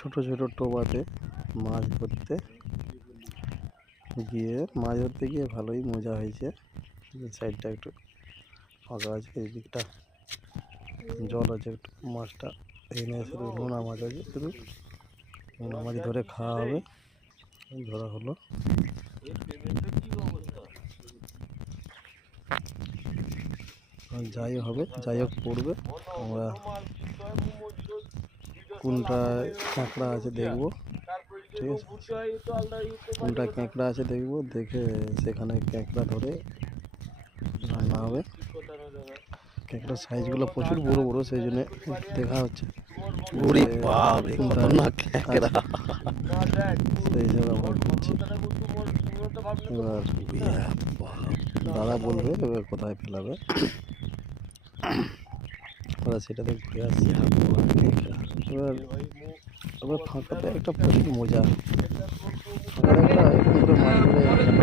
ছোট ছোট টোবাতে মাছ ধরতে গিয়ে ভালোই মজা হয়েছে। এই সাইডটা একটু ফাঁকা আছে, এই দিকটা জল আছে, একটু মাছটা এখানে শুধু নোনা মাছ আছে, শুধু নোনা মাছ ধরে খাওয়া হবে। ধরা হলো। যাই হোক পড়বে। আমরা কোনটা কাঁকড়া আছে দেখবো, ঠিক আছে? কোনটা কাঁকড়া আছে দেখবো, দেখে সেখানে কাঁকড়া ধরে রান্না হবে। কাঁকড়ার সাইজগুলো প্রচুর বড় বড়, সেই জন্য দেখা হচ্ছে সেই হিসাবে আমরা ঘুরছি। এবার দাদা বলবে এবার কোথায় ফেলাবে, ওরা সেটাতে ঘুরে আসছে। এবার ফাঁকাতে একটা প্রচুর মজা, ফাঁকাতে একটা এরকম করে মাছ ধরে